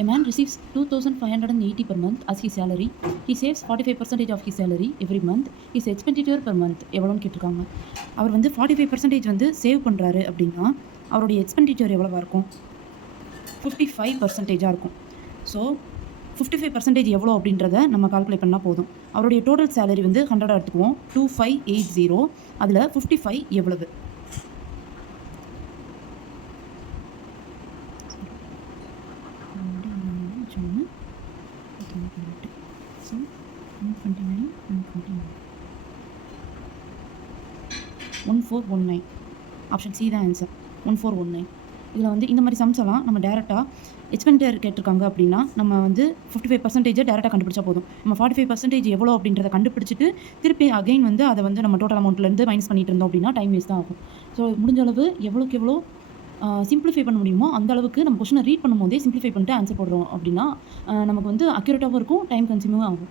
A man receives 2,580 per month as his salary. He saves 45% of his salary every month. His expenditure per month எவ்வளோன்னு கேட்டிருக்காங்க. அவர் வந்து 45% வந்து save பண்ணுறாரு அப்படின்னா அவருடைய எக்ஸ்பெண்டிச்சர் எவ்வளவா இருக்கும்? 55% இருக்கும். ஸோ 55% எவ்வளோ அப்படின்றத நம்ம கால்குலேட் பண்ணால் போதும். அவருடைய டோட்டல் சேலரி வந்து 100 எடுத்துக்குவோம். 2580 அதில் 55 எவ்வளவு? ஸோ 129 1419 ஆப்ஷன் சி தான் ஆன்சர். 1419. இதில் வந்து இந்த மாதிரி சம்ஸ் எல்லாம் நம்ம டேரெக்டாக எக்ஸ்பெண்டிச்சர் கேட்டிருக்காங்க அப்படின்னா நம்ம வந்து 55% டேரெக்டாக கண்டுபிடிச்சா போதும். நம்ம 45% எவ்வளோ அப்படின்றத கண்டுபிடிச்சிட்டு திருப்பி அகைன் வந்து அதை வந்து நம்ம டோட்டல் அமௌண்ட்லேருந்து மைனஸ் பண்ணிட்டு இருந்தோம் அப்படின்னா டைம் வேஸ்ட் தான் ஆகும். ஸோ முடிஞ்ச அளவு எவ்வளோக்கு எவ்வளோ சிம்பிளிஃபை பண்ண முடியுமோ அந்த அளவுக்கு நம்ம கொஸ்டினை ரீட் பண்ணும்போதே சிம்பிளிஃபை பண்ணிட்டு ஆன்சர் போடுறோம் அப்படின்னா நமக்கு வந்து அக்யூரேட்டாகவும் இருக்கும், டைம் கன்சியூமும் ஆகும்.